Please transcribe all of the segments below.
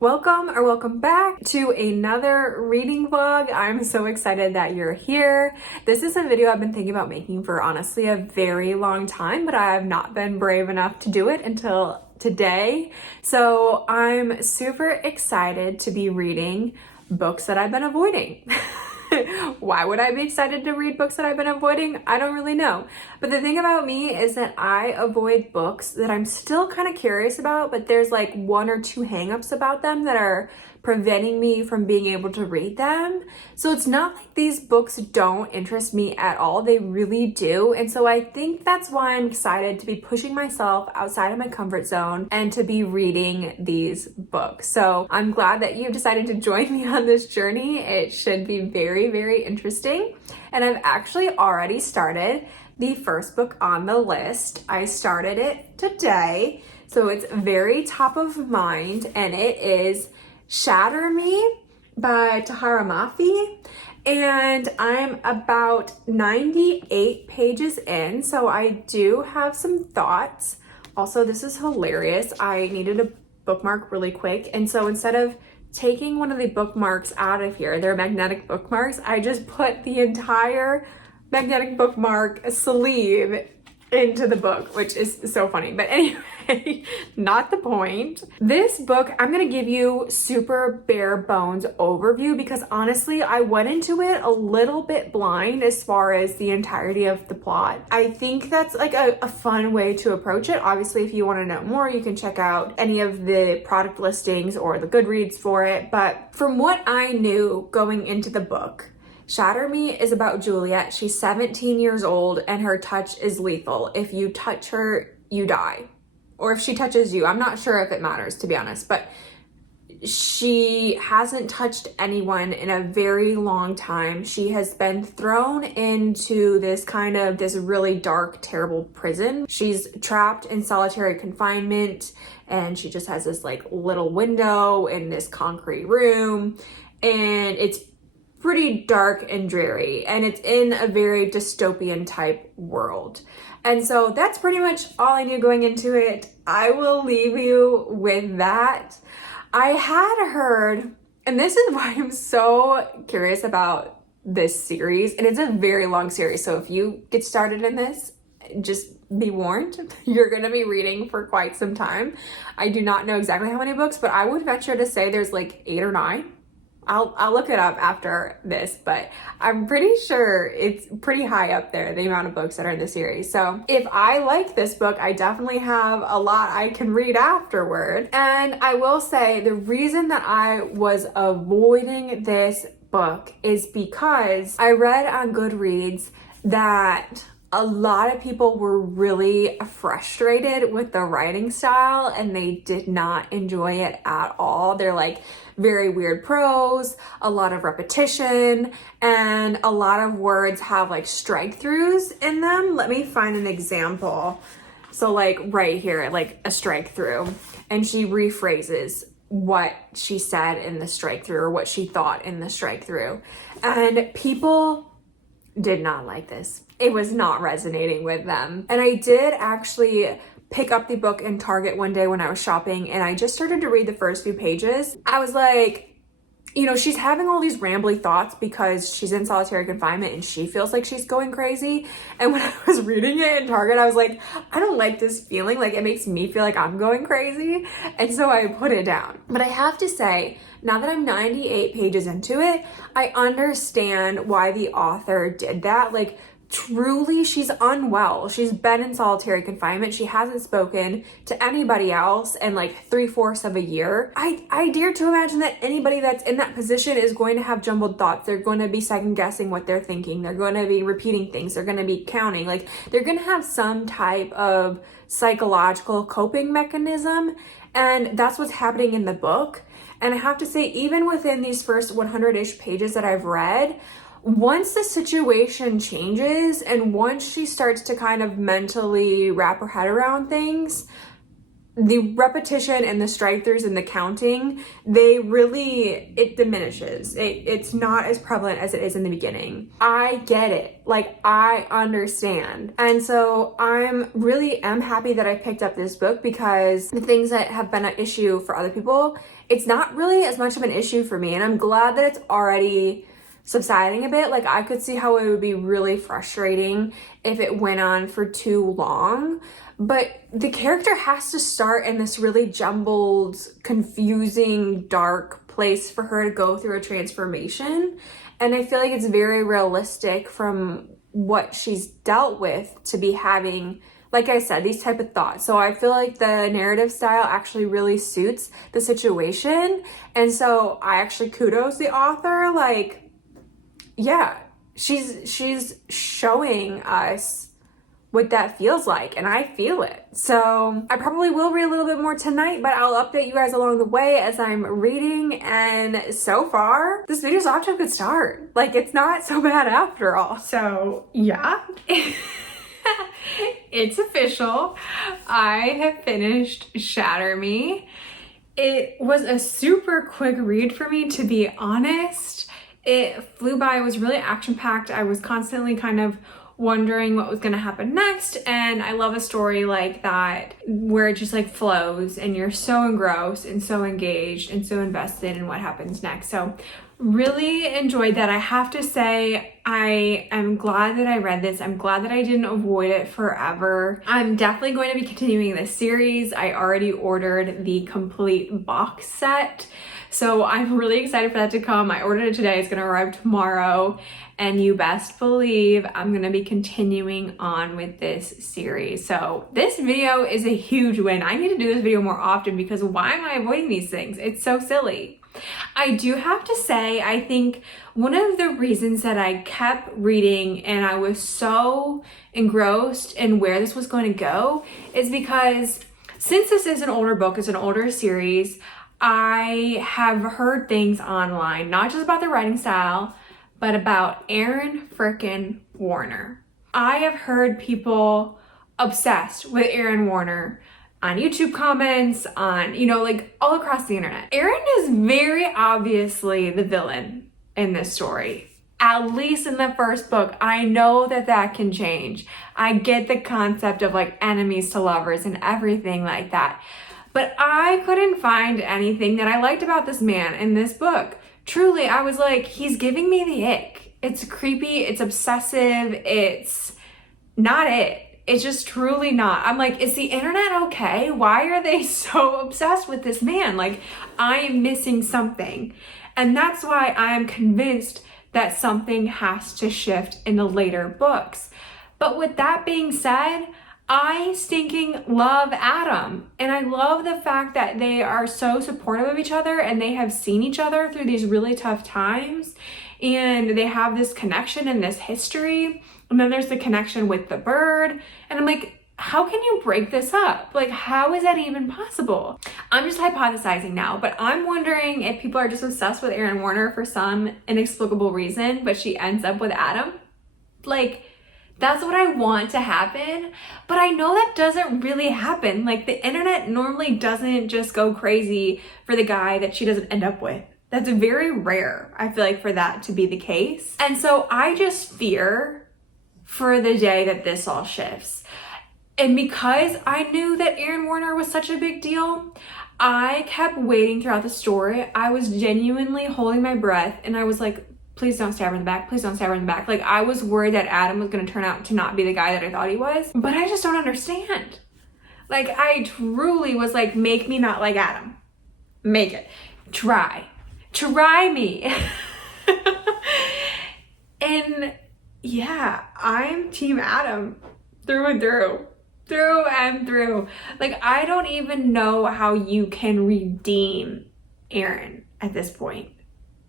Welcome back to another reading vlog. I'm so excited that you're here. This is a video I've been thinking about making for honestly a very long time, but I have not been brave enough to do it until today. So I'm super excited to be reading books that I've been avoiding. Why would I be excited to read books that I've been avoiding? I don't really know. But the thing about me is that I avoid books that I'm still kind of curious about, but there's like one or two hangups about them that are preventing me from being able to read them. So it's not like these books don't interest me at all. They really do. And so I think that's why I'm excited to be pushing myself outside of my comfort zone and to be reading these books. So I'm glad that you've decided to join me on this journey. It should be very, very interesting. And I've actually already started the first book on the list. I started it today. So it's very top of mind, and it is Shatter Me by Tahereh Mafi. And I'm about 98 pages in, so I do have some thoughts. Also, this is hilarious. I needed a bookmark really quick, and so instead of taking one of the bookmarks out of here, they're magnetic bookmarks, I just put the entire magnetic bookmark sleeve into the book, which is so funny. But anyway, not the point. This book, I'm gonna give you super bare bones overview because honestly, I went into it a little bit blind as far as the entirety of the plot. I think that's like a fun way to approach it. Obviously, if you wanna know more, you can check out any of the product listings or the Goodreads for it. But from what I knew going into the book, Shatter Me is about Juliet. She's 17 years old and her touch is lethal. If you touch her, you die. Or if she touches you, I'm not sure if it matters, to be honest, but she hasn't touched anyone in a very long time. She has been thrown into this really dark, terrible prison. She's trapped in solitary confinement, and she just has this like little window in this concrete room, and it's pretty dark and dreary, and it's in a very dystopian type world. And so that's pretty much all I knew going into it. I will leave you with that. I had heard, and this is why I'm so curious about this series, and it's a very long series, so if you get started in this, just be warned, you're gonna be reading for quite some time. I do not know exactly how many books, but I would venture to say there's like 8 or 9. I'll look it up after this, but I'm pretty sure it's pretty high up there, the amount of books that are in the series. So if I like this book, I definitely have a lot I can read afterward. And I will say the reason that I was avoiding this book is because I read on Goodreads that a lot of people were really frustrated with the writing style and they did not enjoy it at all. They're like very weird prose, a lot of repetition, and a lot of words have like strike throughs in them. Let me find an example. So like right here, like a strike through, and she rephrases what she said in the strike through or what she thought in the strike through. And people did not like this. It was not resonating with them. And I did actually pick up the book in Target one day when I was shopping, and I just started to read the first few pages. I was like, you know, she's having all these rambly thoughts because she's in solitary confinement and she feels like she's going crazy. And when I was reading it in Target, I was like, I don't like this feeling. Like, it makes me feel like I'm going crazy. And so I put it down. But I have to say, now that I'm 98 pages into it, I understand why the author did that. Like, truly, she's unwell. She's been in solitary confinement. She hasn't spoken to anybody else in like 3/4 of a year. I dare to imagine that anybody that's in that position is going to have jumbled thoughts. They're going to be second guessing what they're thinking. They're going to be repeating things. They're going to be counting. Like, they're going to have some type of psychological coping mechanism. And that's what's happening in the book. And I have to say, even within these first 100-ish pages that I've read, once the situation changes and once she starts to kind of mentally wrap her head around things, the repetition and the strike-throughs and the counting, it diminishes. It's not as prevalent as it is in the beginning. I get it. Like, I understand. And so I'm really am happy that I picked up this book, because the things that have been an issue for other people it's not really as much of an issue for me. And I'm glad that it's already subsiding a bit. Like, I could see how it would be really frustrating if it went on for too long. But the character has to start in this really jumbled, confusing, dark place for her to go through a transformation. And I feel like it's very realistic from what she's dealt with to be having, like I said, these type of thoughts. So I feel like the narrative style actually really suits the situation. And so I actually kudos the author. Like, yeah, she's showing us what that feels like, and I feel it. So I probably will read a little bit more tonight, but I'll update you guys along the way as I'm reading. And so far, this video's off to a good start. Like, it's not so bad after all. So yeah, it's official. I have finished Shatter Me. It was a super quick read for me, to be honest. It flew by. It was really action-packed. I was constantly kind of wondering what was going to happen next, and I love a story like that where it just like flows and you're so engrossed and so engaged and so invested in what happens next. So really enjoyed that. I have to say, I am glad that I read this. I'm glad that I didn't avoid it forever. I'm definitely going to be continuing this series. I already ordered the complete box set, so I'm really excited for that to come. I ordered it today. It's going to arrive tomorrow. And you best believe I'm going to be continuing on with this series. So this video is a huge win. I need to do this video more often because why am I avoiding these things? It's so silly. I do have to say, I think one of the reasons that I kept reading and I was so engrossed in where this was going to go is because since this is an older book, it's an older series, I have heard things online, not just about the writing style, but about Erin frickin' Warner. I have heard people obsessed with Erin Warner on YouTube comments, on, you know, like all across the internet. Erin is very obviously the villain in this story. At least in the first book. I know that that can change. I get the concept of like enemies to lovers and everything like that. But I couldn't find anything that I liked about this man in this book. Truly, I was like, he's giving me the ick. It's creepy, it's obsessive, it's not it. It's just truly not. I'm like, is the internet okay? Why are they so obsessed with this man? Like, I am missing something. And that's why I am convinced that something has to shift in the later books. But with that being said, I stinking love Adam, and I love the fact that they are so supportive of each other and they have seen each other through these really tough times, and they have this connection and this history, and then there's the connection with the bird, and I'm like, how can you break this up? Like, how is that even possible? I'm just hypothesizing now, but I'm wondering if people are just obsessed with Erin Warner for some inexplicable reason, but she ends up with Adam. Like, that's what I want to happen, but I know that doesn't really happen. Like, the internet normally doesn't just go crazy for the guy that she doesn't end up with. That's very rare, I feel like, for that to be the case. And so I just fear for the day that this all shifts. And because I knew that Erin Warner was such a big deal, I kept waiting throughout the story. I was genuinely holding my breath, and I was like, please don't stab her in the back. Please don't stab her in the back. Like, I was worried that Adam was going to turn out to not be the guy that I thought he was. But I just don't understand. Like, I truly was like, make me not like Adam. Make it. Try me. And yeah, I'm Team Adam through and through. Through and through. Like, I don't even know how you can redeem Erin at this point.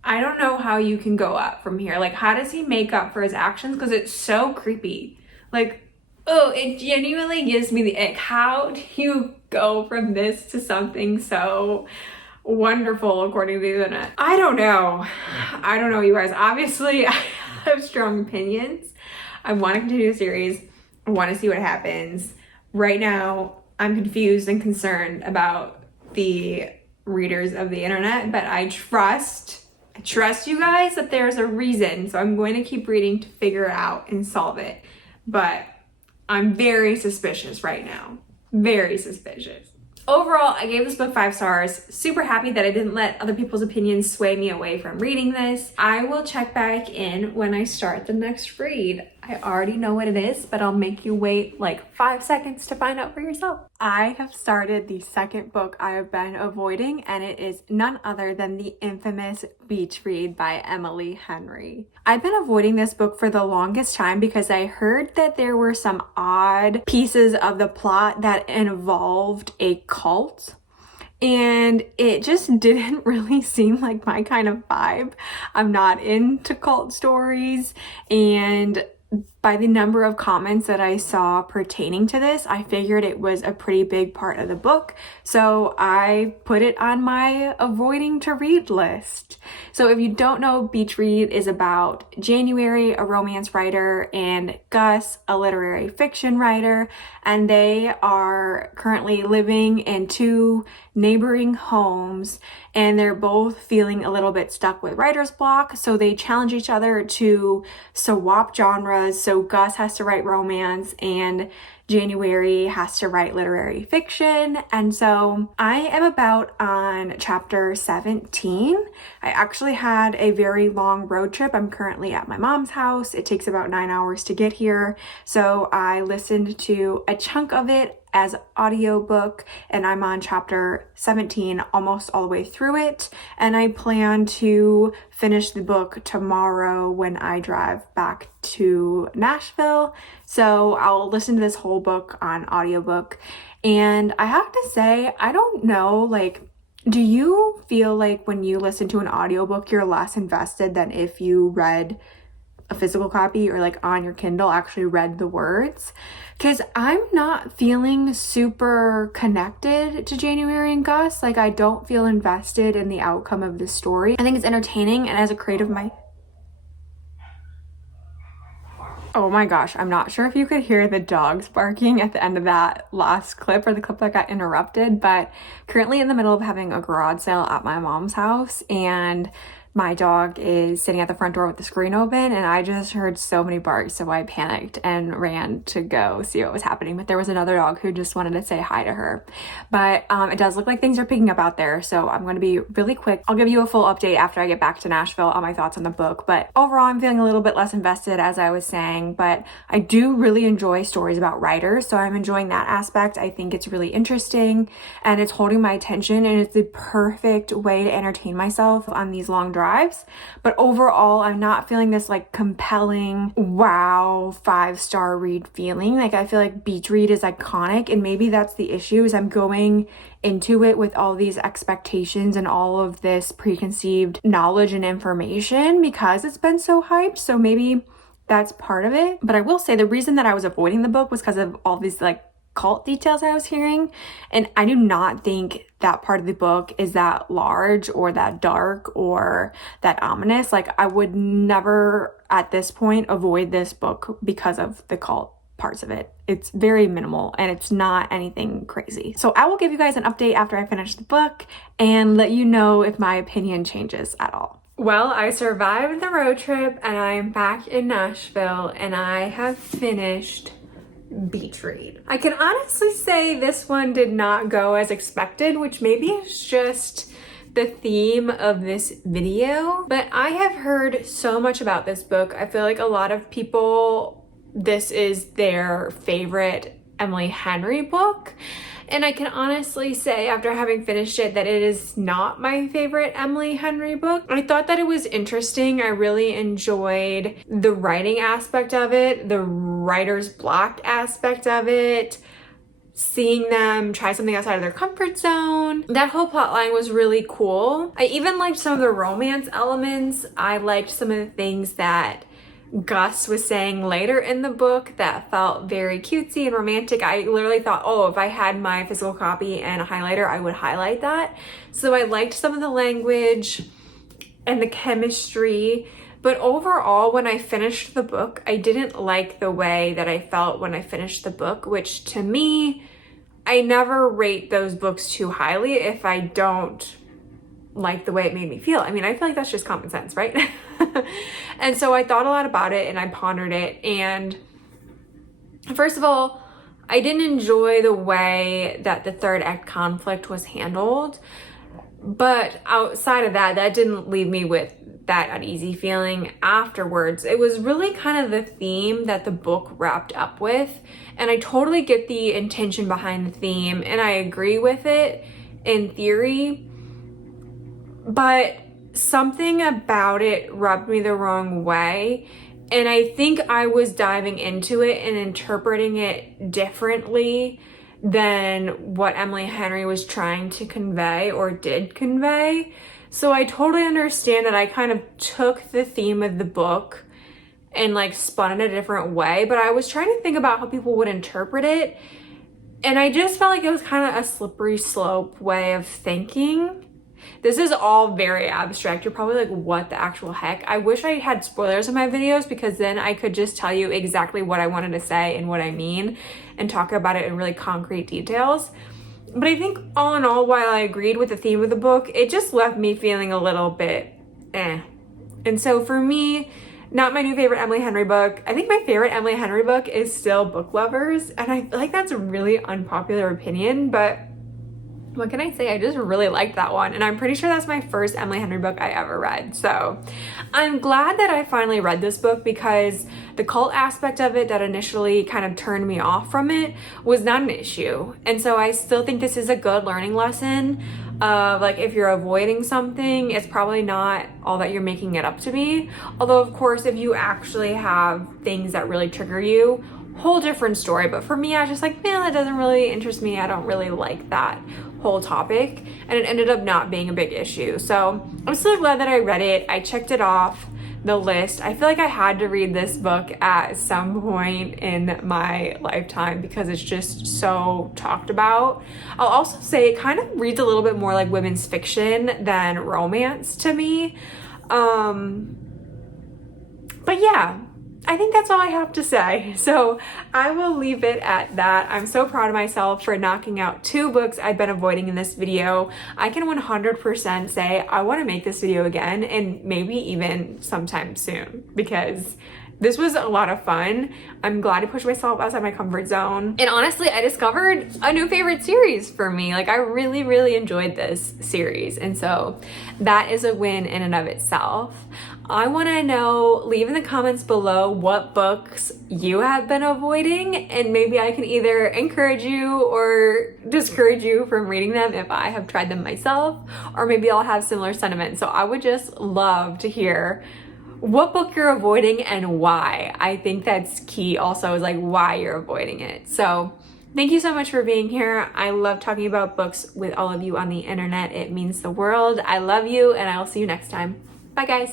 I don't know how you can go up from here. Like, how does he make up for his actions? Because it's so creepy. Like, oh, it genuinely gives me the ick. How do you go from this to something so wonderful according to the internet? I don't know. I don't know, you guys. Obviously, I have strong opinions. I want to continue the series. I want to see what happens. Right now, I'm confused and concerned about the readers of the internet, but I trust you guys that there's a reason. So I'm going to keep reading to figure it out and solve it. But I'm very suspicious right now. Very suspicious. Overall, I gave this book 5 stars. Super happy that I didn't let other people's opinions sway me away from reading this. I will check back in when I start the next read. I already know what it is, but I'll make you wait like 5 seconds to find out for yourself. I have started the second book I have been avoiding, and it is none other than the infamous Beach Read by Emily Henry. I've been avoiding this book for the longest time because I heard that there were some odd pieces of the plot that involved a cult. And it just didn't really seem like my kind of vibe. I'm not into cult stories, and by the number of comments that I saw pertaining to this, I figured it was a pretty big part of the book. So I put it on my avoiding to read list. So if you don't know, Beach Read is about January, a romance writer, and Gus, a literary fiction writer, and they are currently living in 2 neighboring homes, and they're both feeling a little bit stuck with writer's block, so they challenge each other to swap genres. So Gus has to write romance and January has to write literary fiction. And so I am about on chapter 17. I actually had a very long road trip. I'm currently at my mom's house. It takes about 9 hours to get here. So I listened to a chunk of it as audiobook, and I'm on chapter 17, almost all the way through it. And I plan to finish the book tomorrow when I drive back to Nashville. So I'll listen to this whole book on audiobook. And I have to say, I don't know, like, do you feel like when you listen to an audiobook, you're less invested than if you read a physical copy or like on your Kindle actually read the words? Because I'm not feeling super connected to January and Gus. Like, I don't feel invested in the outcome of the story. I think it's entertaining, and as a creative mind, oh my gosh, I'm not sure if you could hear the dogs barking at the end of that last clip, or the clip that got interrupted, but currently in the middle of having a garage sale at my mom's house, and my dog is sitting at the front door with the screen open, and I just heard so many barks, so I panicked and ran to go see what was happening. But there was another dog who just wanted to say hi to her. But it does look like things are picking up out there, so I'm going to be really quick. I'll give you a full update after I get back to Nashville on my thoughts on the book. But overall, I'm feeling a little bit less invested, as I was saying, but I do really enjoy stories about writers, so I'm enjoying that aspect. I think it's really interesting, and it's holding my attention, and it's the perfect way to entertain myself on these long drives. But overall, I'm not feeling this like compelling, wow, 5-star read feeling. Like, I feel like Beach Read is iconic, and maybe that's the issue, is I'm going into it with all these expectations and all of this preconceived knowledge and information because it's been so hyped. So maybe that's part of it. But I will say the reason that I was avoiding the book was because of all these like cult details I was hearing, and I do not think that part of the book is that large or that dark or that ominous. Like, I would never at this point avoid this book because of the cult parts of it. It's very minimal and it's not anything crazy. So I will give you guys an update after I finish the book and let you know if my opinion changes at all. Well, I survived the road trip and I'm back in Nashville, and I have finished Beach Read. I can honestly say this one did not go as expected, which maybe is just the theme of this video, but I have heard so much about this book. I feel like a lot of people, this is their favorite Emily Henry book. And I can honestly say, after having finished it, that it is not my favorite Emily Henry book. I thought that it was interesting. I really enjoyed the writing aspect of it, the writer's block aspect of it, seeing them try something outside of their comfort zone. That whole plotline was really cool. I even liked some of the romance elements. I liked some of the things that Gus was saying later in the book that felt very cutesy and romantic. I literally thought, oh, if I had my physical copy and a highlighter, I would highlight that. So I liked some of the language and the chemistry. But overall, when I finished the book, I didn't like the way that I felt when I finished the book, which to me, I never rate those books too highly if I don't like the way it made me feel. I mean, I feel like that's just common sense, right? And so I thought a lot about it and I pondered it. And first of all, I didn't enjoy the way that the third act conflict was handled, but outside of that, that didn't leave me with that uneasy feeling afterwards. It was really kind of the theme that the book wrapped up with, and I totally get the intention behind the theme, and I agree with it in theory, but something about it rubbed me the wrong way. And I think I was diving into it and interpreting it differently than what Emily Henry was trying to convey or did convey. So I totally understand that I kind of took the theme of the book and like spun it a different way, but I was trying to think about how people would interpret it. And I just felt like it was kind of a slippery slope way of thinking. This is all very abstract. You're probably like, what the actual heck? I wish I had spoilers in my videos, because then I could just tell you exactly what I wanted to say and what I mean and talk about it in really concrete details. But I think all in all, while I agreed with the theme of the book, it just left me feeling a little bit eh. And so for me, not my new favorite Emily Henry book. I think my favorite Emily Henry book is still Book Lovers. And I feel like that's a really unpopular opinion, but what can I say? I just really liked that one. And I'm pretty sure that's my first Emily Henry book I ever read. So I'm glad that I finally read this book, because the cult aspect of it that initially kind of turned me off from it was not an issue. And so I still think this is a good learning lesson of like, if you're avoiding something, it's probably not all that you're making it up to be. Although of course, if you actually have things that really trigger you, whole different story. But for me, I was just like, man, that doesn't really interest me. I don't really like that whole topic, and it ended up not being a big issue. So I'm still glad that I read it. I checked it off the list. I feel like I had to read this book at some point in my lifetime because it's just so talked about. I'll also say it kind of reads a little bit more like women's fiction than romance to me. But yeah, I think that's all I have to say. So I will leave it at that. I'm so proud of myself for knocking out 2 books I've been avoiding in this video. I can 100% say I want to make this video again, and maybe even sometime soon, because this was a lot of fun. I'm glad to push myself outside my comfort zone. And honestly, I discovered a new favorite series for me. Like, I really, really enjoyed this series. And so that is a win in and of itself. I want to know, leave in the comments below what books you have been avoiding, and maybe I can either encourage you or discourage you from reading them if I have tried them myself, or maybe I'll have similar sentiments. So I would just love to hear what book you're avoiding and why. I think that's key also, is like why you're avoiding it. So thank you so much for being here. I love talking about books with all of you on the internet. It means the world. I love you, and I'll see you next time. Bye guys.